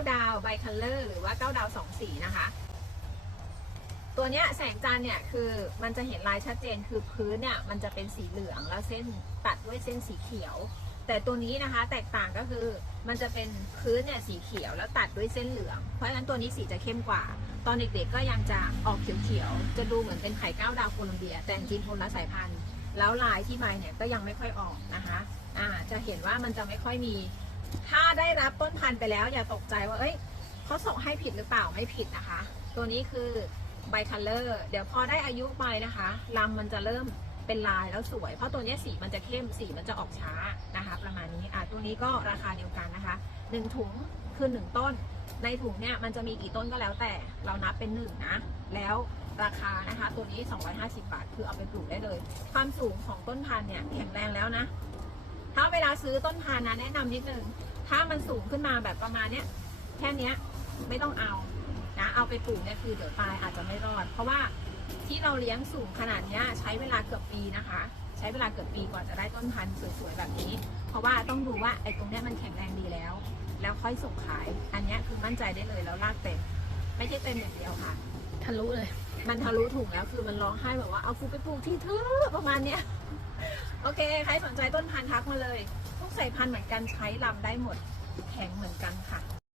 9 ดาวไบคัลเลอร์หรือว่า 9 ดาว 2 สีนะคะ ตัวเนี้ยแสงจันเนี่ยคือมันจะเห็นลายชัดเจนคือพื้นเนี่ยมันจะเป็นสีเหลืองแล้วเส้นตัดด้วยเส้นสีเขียว แต่ตัวนี้นะคะแตกต่างก็คือมันจะเป็นพื้นเนี่ยสีเขียวแล้วตัดด้วยเส้นเหลือง เพราะฉะนั้นตัวนี้สีจะเข้มกว่า ตอนเด็กๆก็ยังจะออกเขียวๆจะดูเหมือนเป็นไข่เก้าดาวโคลัมเบีย แต่จริงๆคนละสายพันธุ์แล้วลายที่ไม้เนี่ยก็ยังไม่ค่อยออกนะคะอ่าจะเห็นว่ามันจะไม่ค่อยมี ถ้าได้รับต้นพันธุ์ไปแล้วอย่าตกใจว่าเอ้ยเขาส่งให้ผิดหรือเปล่าไม่ผิดนะคะ ตัวนี้คือไบคัลเลอร์เดี๋ยวพอได้อายุไปนะคะลำมันจะเริ่มเป็นลายแล้วสวย เพราะตัวนี้สีมันจะเข้มสีมันจะออกช้านะคะ ประมาณนี้อะตัวนี้ก็ราคาเดียวกันนะคะหนึ่งถุงคือหนึ่งต้น ในถุงเนี่ยมันจะมีกี่ต้นก็แล้วแต่เรานับเป็นหนึ่งนะแล้วราคานะคะ ตัวนี้ 250 บาท คือเอาไปปลูกได้เลย ความสูงของต้นพันธุ์เนี่ยแข็งแรงแล้วนะ ถ้าเวลาซื้อต้นพันธุ์นะแนะนำนิดนึง ถ้ามันสูงขึ้นมาแบบประมาณเนี้ยแค่เนี้ยไม่ต้องเอานะเอาไปปลูกเนี่ยคือเดี๋ยวตายอาจจะไม่รอด เพราะว่าที่เราเลี้ยงสูงขนาดเนี้ยใช้เวลาเกือบปีนะคะ ใช้เวลาเกือบปีกว่าจะได้ต้นพันธุ์สวยๆแบบนี้ เพราะว่าต้องดูว่าไอ้ตรงเนี้ยมันแข็งแรงดีแล้ว แล้วค่อยส่งขาย อันเนี้ยคือมั่นใจได้เลยแล้วลากเต็มไม่ใช่เต็มอย่างเดียวค่ะ ทะลุเลย มันทะลุถุงแล้วคือมันร้องไห้แบบว่าเอากูไปปลูกที่เธอประมาณเนี้ยโอเค ใครสนใจต้นพันธุ์ทักมาเลย ทุกสายพันธุ์เหมือนกันใช้ลำได้หมด แข็งเหมือนกันค่ะ